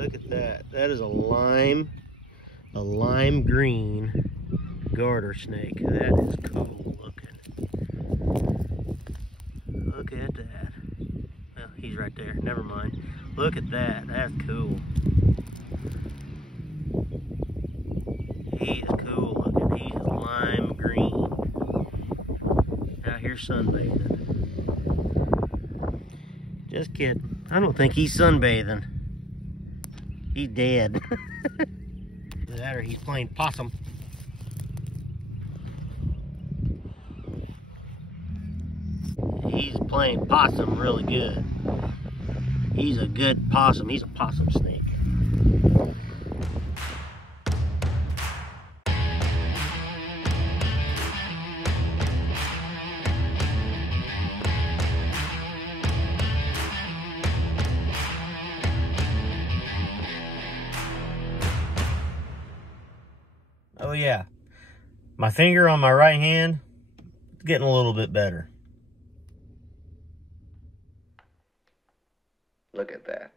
Look at that. That is a lime green garter snake. That is cool looking. Look at that. Well, he's right there. Never mind. Look at that. That's cool. He is cool looking. He's lime green. Out here sunbathing. Just kidding. I don't think he's sunbathing. He's dead. That or he's playing possum. He's playing possum really good. He's a good possum. He's a possum snake. Oh yeah, my finger on my right hand is getting a little bit better. Look at that.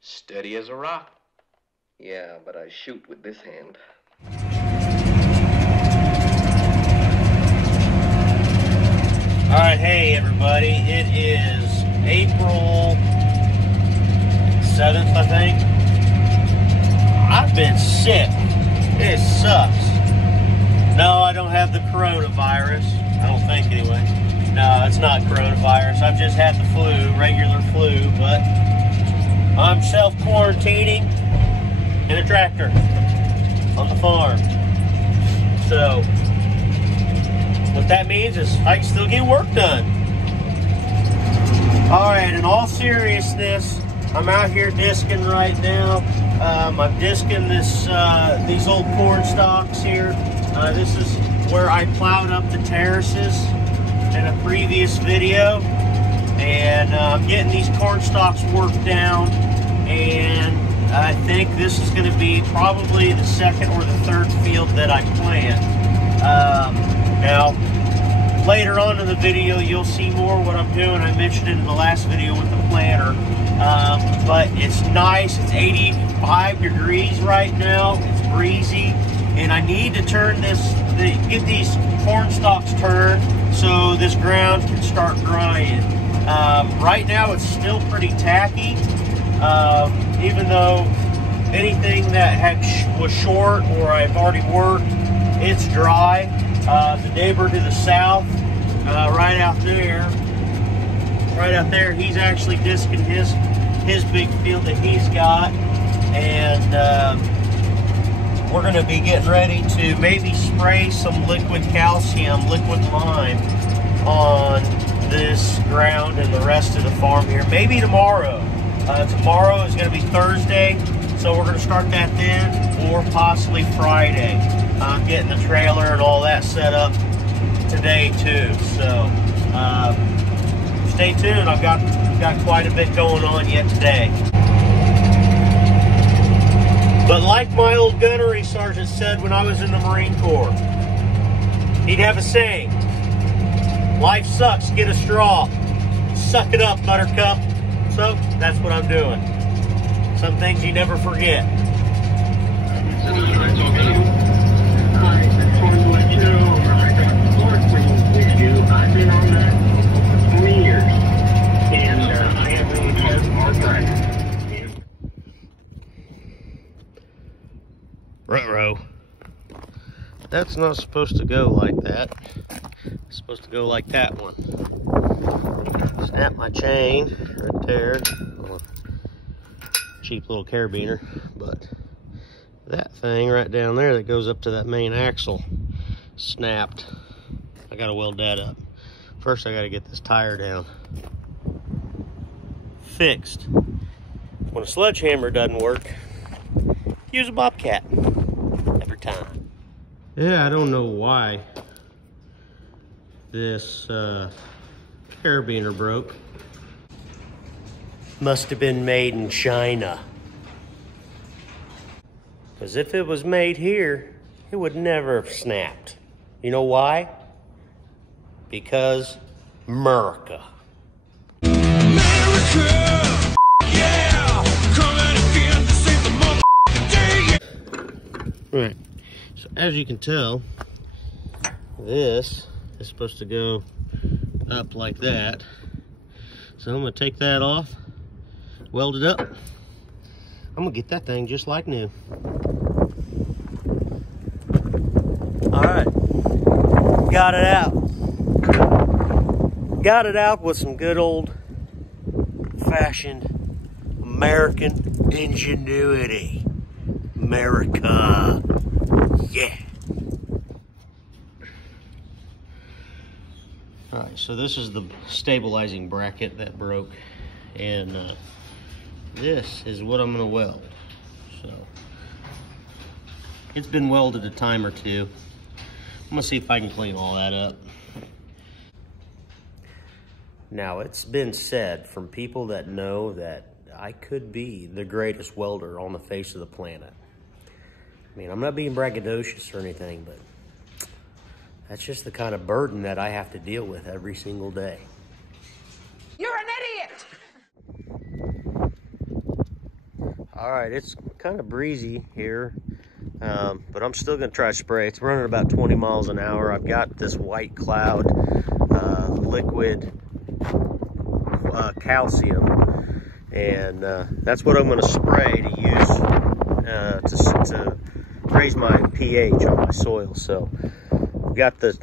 Steady as a rock. Yeah, but I shoot with this hand. All right, hey everybody, it is April 7th, I think. I've been sick. It sucks. No, I don't have the coronavirus. I don't think anyway. No, it's not coronavirus. I've just had the flu, regular flu, but I'm self-quarantining in a tractor on the farm. So, what that means is I can still get work done. All right, in all seriousness, I'm out here disking right now. I'm disking these old corn stalks here. This is where I plowed up the terraces in a previous video. And I'm getting these corn stalks worked down. And I think this is going to be probably the second or the third field that I plant. Now, later on in the video, you'll see more what I'm doing. I mentioned it in the last video with the planter. But it's nice. It's 85 degrees right now. It's breezy. And I need to turn get these corn stalks turned so this ground can start drying. Right now it's still pretty tacky. Even though anything that was short or I've already worked, it's dry. The neighbor to the south, right out there, he's actually disking his big field that he's got, and we're going to be getting ready to maybe spray some liquid calcium, liquid lime on this ground and the rest of the farm here. Maybe tomorrow. Tomorrow is going to be Thursday, so we're going to start that then, or possibly Friday. I'm getting the trailer and all that set up today too. So stay tuned. I've got quite a bit going on yet today. But like my old gunnery sergeant said when I was in the Marine Corps, he'd have a saying: life sucks, get a straw. Suck it up, buttercup. So that's what I'm doing. Some things you never forget. I've been on that for 3 years, and I have been had arthritis. Ruh-roh. That's not supposed to go like that. It's supposed to go like that one. Snap my chain right there. Cheap little carabiner, but that thing right down there that goes up to that main axle snapped. I gotta weld that up. First I gotta get this tire down. Fixed. When a sledgehammer doesn't work, use a bobcat every time. Yeah, I don't know why this carabiner broke. Must have been made in China. Because if it was made here, it would never have snapped. You know why? Because America. America, yeah, coming again to see All right, so as you can tell, this is supposed to go up like that. So I'm gonna take that off, weld it up. I'm gonna get that thing just like new. All right, got it out. Got it out with some good old fashioned American ingenuity. America, yeah. All right, so this is the stabilizing bracket that broke, and this is what I'm gonna weld. So it's been welded a time or two. I'm gonna see if I can clean all that up. Now, it's been said from people that know that I could be the greatest welder on the face of the planet. I mean, I'm not being braggadocious or anything, but that's just the kind of burden that I have to deal with every single day. You're an idiot! All right, it's kind of breezy here, but I'm still gonna try to spray. It's running about 20 miles an hour. I've got this white cloud liquid calcium, and that's what I'm gonna spray to use to raise my pH on my soil. So got the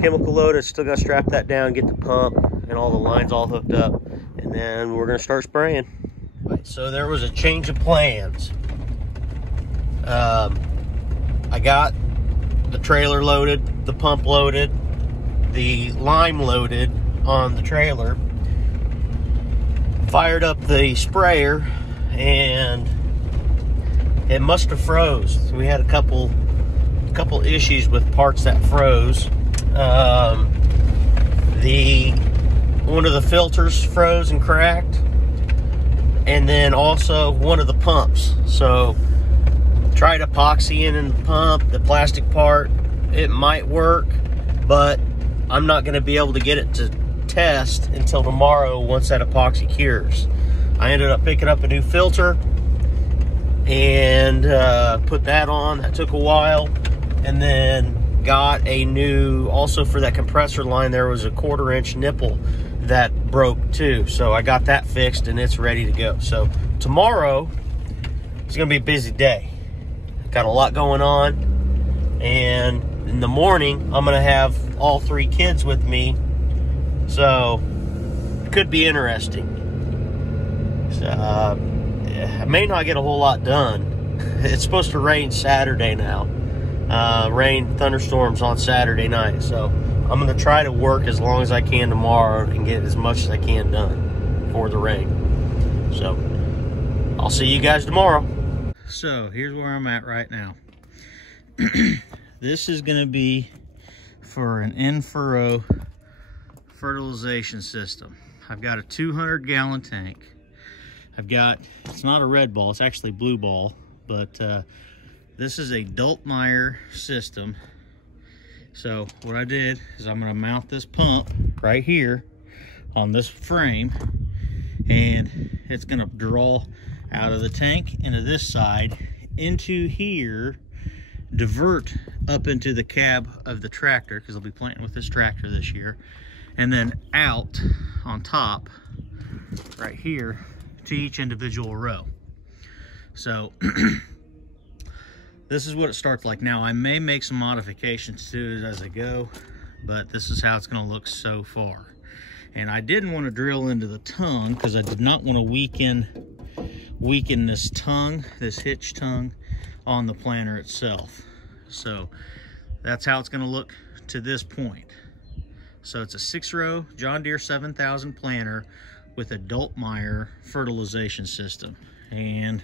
chemical load. I still got to strap that down, get the pump and all the lines all hooked up, and then we're gonna start spraying. Right, so there was a change of plans. I got the trailer loaded, the pump loaded, the lime loaded on the trailer, fired up the sprayer, and it must have froze. We had a couple issues with parts that froze. One of the filters froze and cracked, and then also one of the pumps. So tried epoxying in the pump, the plastic part. It might work, but I'm not going to be able to get it to test until tomorrow once that epoxy cures. I ended up picking up a new filter and put that on. That took a while, and then got a new, also for that compressor line, there was a 1/4 inch nipple that broke too. So I got that fixed and it's ready to go. So tomorrow it's gonna be a busy day. Got a lot going on, and in the morning I'm gonna have all 3 kids with me, so it could be interesting. So I may not get a whole lot done. It's supposed to rain Saturday now. Rain, thunderstorms on Saturday night, so I'm gonna try to work as long as I can tomorrow and get as much as I can done for the rain. So I'll see you guys tomorrow. So here's where I'm at right now. This is gonna be for an in-furrow fertilization system. I've got a 200-gallon tank. It's not a red ball, it's actually blue ball, but this is a Dultmeier system. So what I did is I'm gonna mount this pump right here on this frame, and it's gonna draw out of the tank into this side, into here, divert up into the cab of the tractor, because I'll be planting with this tractor this year, and then out on top right here to each individual row. So this is what it starts like. Now I may make some modifications to it as I go, but this is how it's going to look so far. And I didn't want to drill into the tongue because I did not want to weaken this tongue, this hitch tongue on the planter itself. So that's how it's going to look to this point. So it's a 6-row John Deere 7000 planter with a Dultmeier fertilization system. And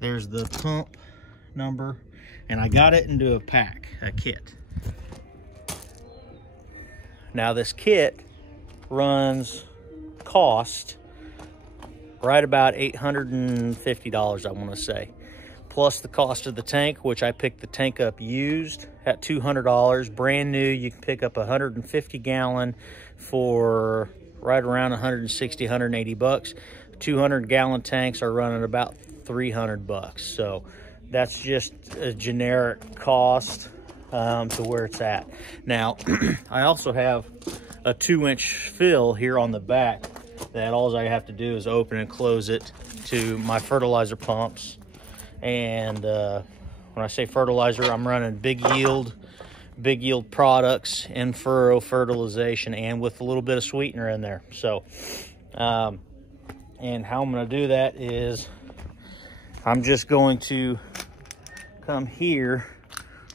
there's the pump number, and I got it into a kit. Now this kit cost right about $850, I want to say, plus the cost of the tank, which I picked the tank up used at $200. Brand new, you can pick up a 150-gallon for right around 160, 180 bucks. 200-gallon tanks are running about 300 bucks. So that's just a generic cost to where it's at. Now, I also have a 2-inch fill here on the back that all I have to do is open and close it to my fertilizer pumps. And when I say fertilizer, I'm running big yield products in furrow fertilization and with a little bit of sweetener in there. So, and how I'm going to do that is I'm just going to come here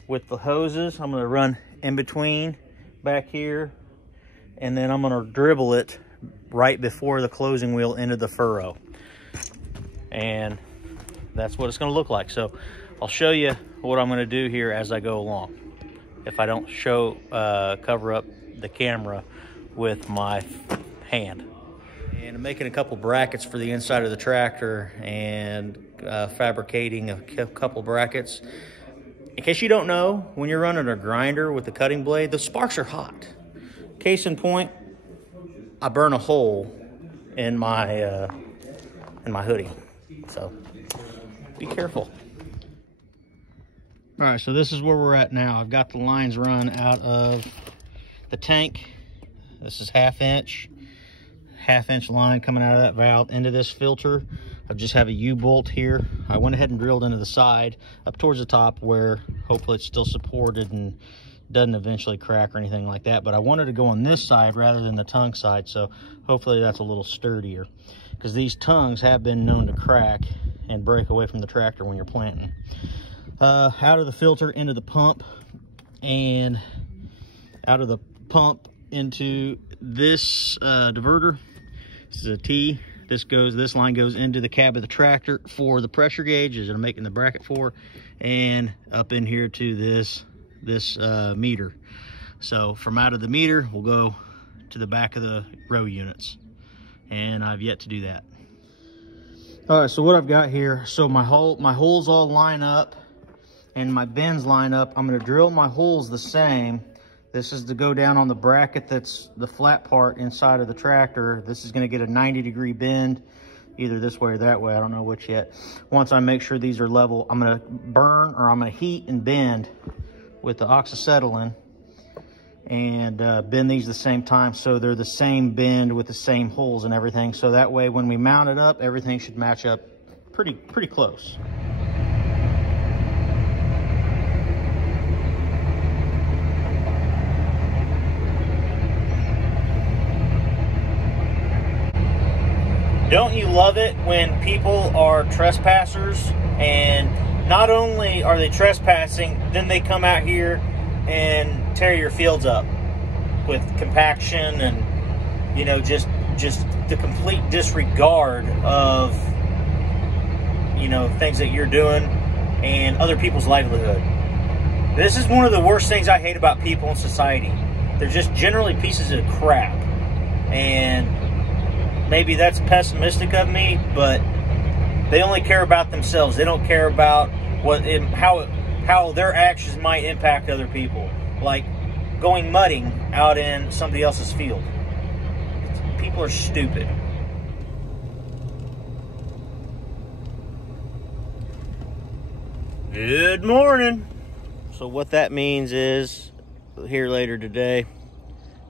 with the hoses. I'm going to run in between back here, and then I'm going to dribble it right before the closing wheel into the furrow. And that's what it's going to look like. So I'll show you what I'm going to do here as I go along, if I don't cover up the camera with my hand. And I'm making a couple brackets for the inside of the tractor and fabricating a couple brackets. In case you don't know, when you're running a grinder with the cutting blade, the sparks are hot. Case in point, I burn a hole in my hoodie. So be careful. All right, so this is where we're at now. I've got the lines run out of the tank. This is half-inch line coming out of that valve into this filter. I just have a U-bolt here. I went ahead and drilled into the side up towards the top where hopefully it's still supported and doesn't eventually crack or anything like that. But I wanted to go on this side rather than the tongue side, so hopefully that's a little sturdier, because these tongues have been known to crack and break away from the tractor when you're planting. Out of the filter into the pump, and out of the pump into this diverter. This is a T. This line goes into the cab of the tractor for the pressure gauge, as I'm making the bracket for, and up in here to this meter. So from out of the meter, we'll go to the back of the row units, and I've yet to do that. All right, so what I've got here, so my holes all line up and my bends line up. I'm going to drill my holes the same. This is to go down on the bracket that's the flat part inside of the tractor. This is going to get a 90-degree bend, either this way or that way. I don't know which yet. Once I make sure these are level, I'm going to burn, or I'm going to heat and bend with the oxyacetylene, and bend these the same time so they're the same bend with the same holes and everything. So that way when we mount it up, everything should match up pretty close. Don't you love it when people are trespassers, and not only are they trespassing, then they come out here and tear your fields up with compaction and, you know, just the complete disregard of, you know, things that you're doing and other people's livelihood. This is one of the worst things I hate about people in society. They're just generally pieces of crap. And maybe that's pessimistic of me, but they only care about themselves. They don't care about how their actions might impact other people. Like going mudding out in somebody else's field. People are stupid. Good morning. So what that means is, here later today,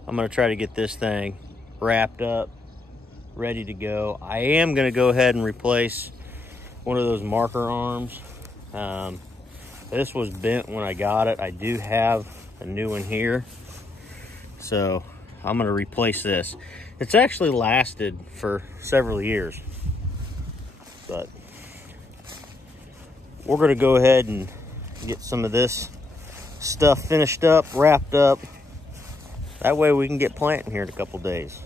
I'm going to try to get this thing wrapped up, ready to go. I am going to go ahead and replace one of those marker arms. This was bent when I got it. I do have a new one here, so I'm going to replace this. It's actually lasted for several years, but we're going to go ahead and get some of this stuff finished up, wrapped up. That way we can get planting here in a couple days.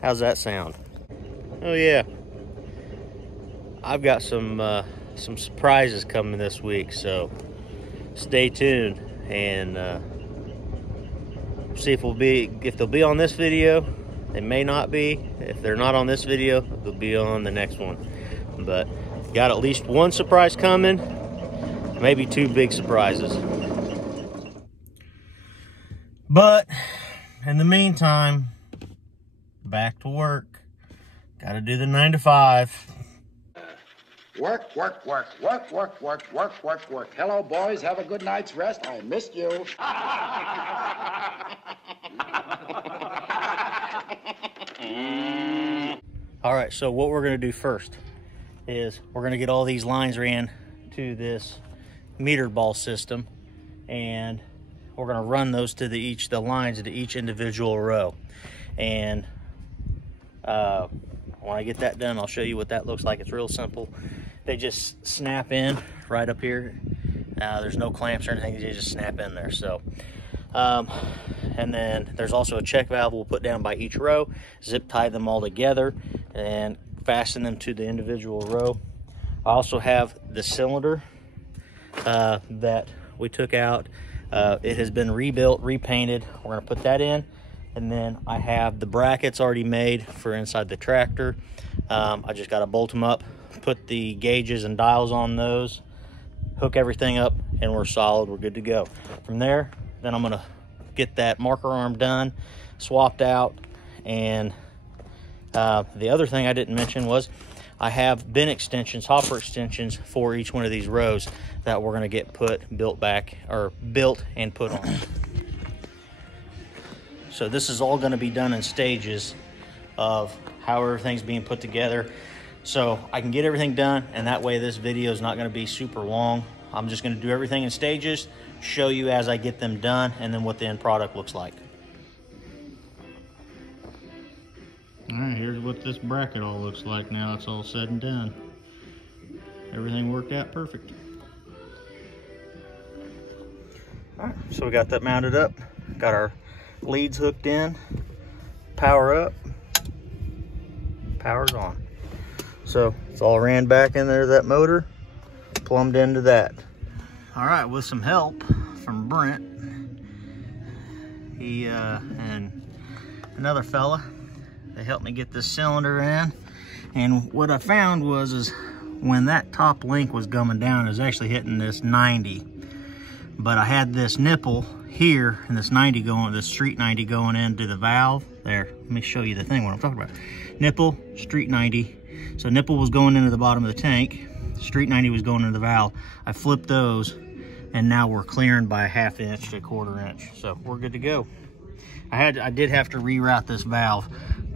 How's that sound? Oh yeah, I've got some surprises coming this week, so stay tuned and see if they'll be on this video. They may not be. If they're not on this video, they'll be on the next one. But got at least one surprise coming, maybe two big surprises. But in the meantime, back to work. Got to do the 9 to 5. Work, work, work, work, work, work, work, work, work. Hello, boys. Have a good night's rest. I missed you. All right, so what we're gonna do first is we're gonna get all these lines ran to this metered ball system, and we're gonna run those to the lines to each individual row. And when I get that done, I'll show you what that looks like. It's real simple. They just snap in right up here. There's no clamps or anything, they just snap in there. So and then there's also a check valve we'll put down by each row, zip tie them all together and fasten them to the individual row. I also have the cylinder that we took out. It has been rebuilt, repainted. We're gonna put that in. And then I have the brackets already made for inside the tractor. I just gotta bolt them up, put the gauges and dials on those, hook everything up, and we're solid, we're good to go. From there, then I'm gonna get that marker arm done, swapped out, and the other thing I didn't mention was I have bin extensions, hopper extensions for each one of these rows that we're gonna get built and put on. So this is all gonna be done in stages of how everything's being put together. So I can get everything done, and that way this video is not gonna be super long. I'm just gonna do everything in stages, show you as I get them done, and then what the end product looks like. All right, here's what this bracket all looks like now it's all said and done. Everything worked out perfect. All right, so we got that mounted up, got our leads hooked in, power up, power's on. So it's all ran back in there, that motor, plumbed into that. All right, with some help from Brent, he and another fella, they helped me get this cylinder in. And what I found was when that top link was coming down, it was actually hitting this 90. But I had this nipple here and this 90 going, this street 90 going into the valve. There, let me show you the thing, what I'm talking about. Nipple, street 90. So nipple was going into the bottom of the tank. Street 90 was going into the valve. I flipped those, and now we're clearing by a 1/2 inch to 1/4 inch. So we're good to go. I did have to reroute this valve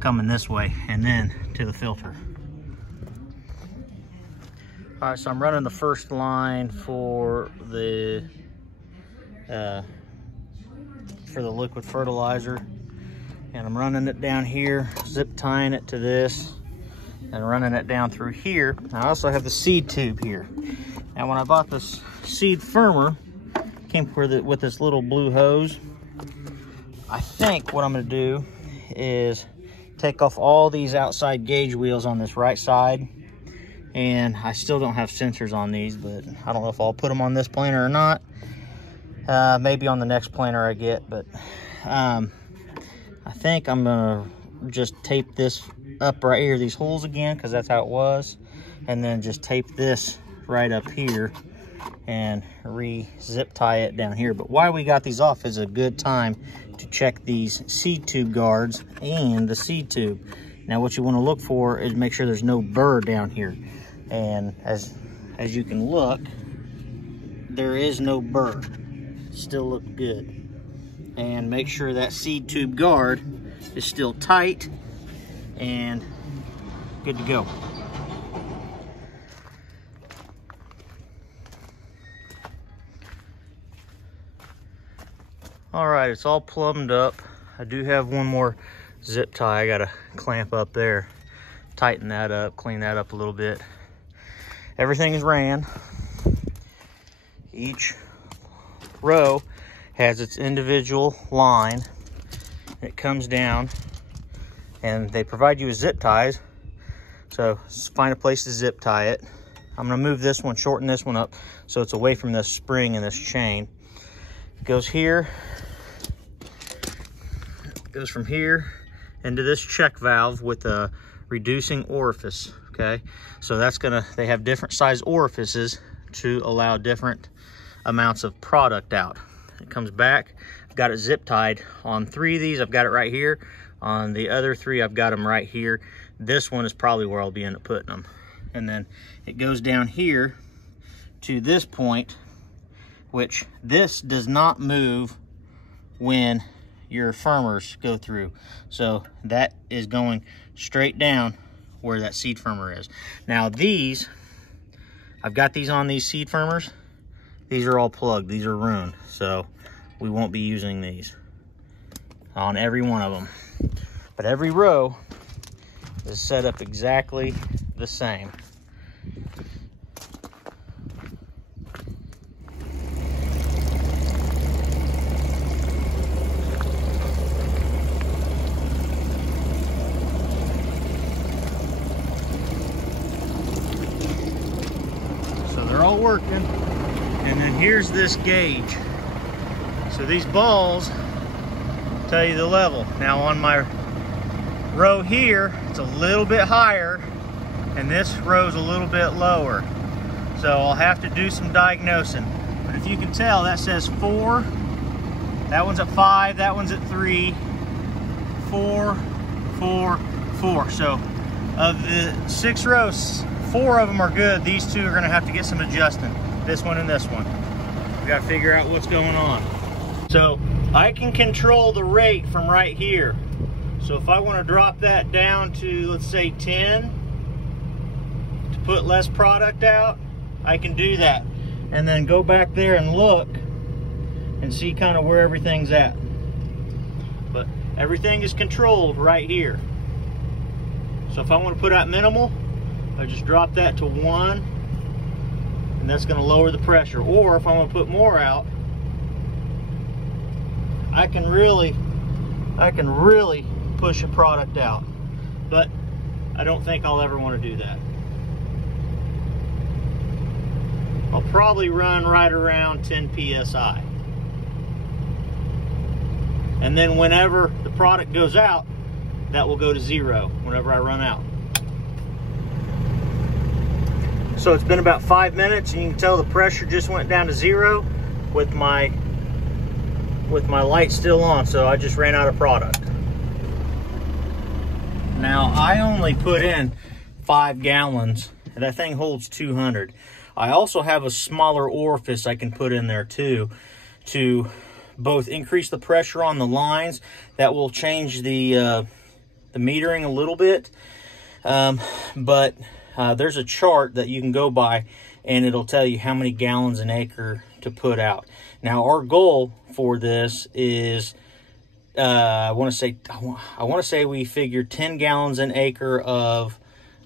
coming this way and then to the filter. All right, so I'm running the first line for the liquid fertilizer, and I'm running it down here, zip tying it to this and running it down through here. I also have the seed tube here. Now when I bought this seed firmer, it came with this little blue hose. I think what I'm gonna do is take off all these outside gauge wheels on this right side, and I still don't have sensors on these, but I don't know if I'll put them on this planer or not. Maybe on the next planer I get, but I think I'm gonna just tape this up right here, these holes again, because that's how it was, and then just tape this right up here and re-zip tie it down here. But why we got these off is a good time to check these seed tube guards and the seed tube. Now what you want to look for is make sure there's no burr down here, and as you can look, there is no burr. Still look good. And make sure that seed tube guard is still tight and good to go. All right, it's all plumbed up. I do have one more zip tie I gotta clamp up there, tighten that up, clean that up a little bit. Everything is ran. Each row has its individual line. It comes down, and they provide you with zip ties. So find a place to zip tie it. I'm gonna move this one, shorten this one up so it's away from this spring and this chain. It goes here, goes from here into this check valve with a reducing orifice, okay? So that's they have different size orifices to allow different amounts of product out. It comes back, I've got it zip tied on 3 of these. I've got it right here. On the other 3, I've got them right here. This one is probably where I'll be end up putting them. and then it goes down here to this point, which this does not move when your firmers go through. So that is going straight down where that seed firmer is. Now these, I've got these on these seed firmers. These are all plugged, these are ruined. So we won't be using these on every one of them. But every row is set up exactly the same. So they're all working. And then here's this gauge. So these balls tell you the level. Now on my row here, it's a little bit higher, and this row's a little bit lower. So I'll have to do some diagnosing. But if you can tell, that says 4, that one's at 5, that one's at 3, 4, 4, 4. So of the 6 rows, 4 of them are good. These 2 are gonna have to get some adjusting. This one and this one. We gotta figure out what's going on. So I can control the rate from right here. So if I want to drop that down to, let's say 10, to put less product out, I can do that. And then go back there and look and see kind of where everything's at. But everything is controlled right here. So if I want to put out minimal, I just drop that to 1, and that's going to lower the pressure. Or if I want to put more out, I can really push a product out, but I don't think I'll ever want to do that. I'll probably run right around 10 psi, and then whenever the product goes out, that will go to 0 whenever I run out. So it's been about 5 minutes, and you can tell the pressure just went down to 0 with my light still on. So I just ran out of product. Now I only put in 5 gallons, and that thing holds 200. I also have a smaller orifice I can put in there too, to both increase the pressure on the lines. That will change the metering a little bit, but there's a chart that you can go by, and it'll tell you how many gallons an acre to put out. Now our goal for this is, I want to say we figured 10 gallons an acre of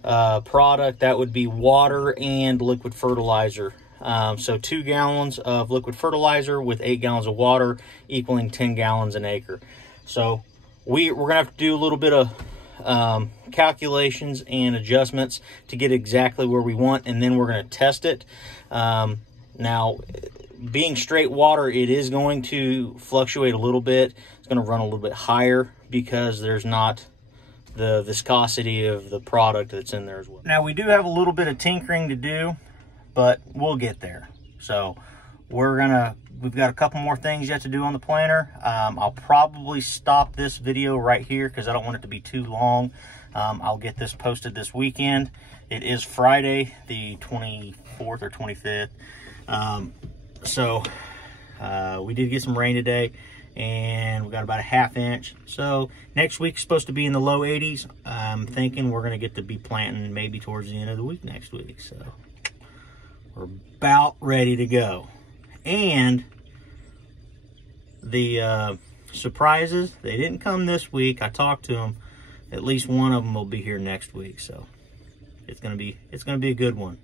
product. That would be water and liquid fertilizer. So 2 gallons of liquid fertilizer with 8 gallons of water equaling 10 gallons an acre. So we're gonna have to do a little bit of calculations and adjustments to get exactly where we want, and then we're going to test it. Now, being straight water, it is going to fluctuate a little bit. It's going to run a little bit higher because there's not the viscosity of the product that's in there as well. Now, we do have a little bit of tinkering to do, but we'll get there. So we've got a couple more things yet to do on the planter. I'll probably stop this video right here because I don't want it to be too long. I'll get this posted this weekend. It is Friday, the 24th or 25th. We did get some rain today, and we got about a ½ inch. So next week's supposed to be in the low 80s. I'm thinking we're going to get to be planting maybe towards the end of the week next week. So we're about ready to go. And the surprises, they didn't come this week. I talked to them. At least one of them will be here next week. So it's gonna be a good one.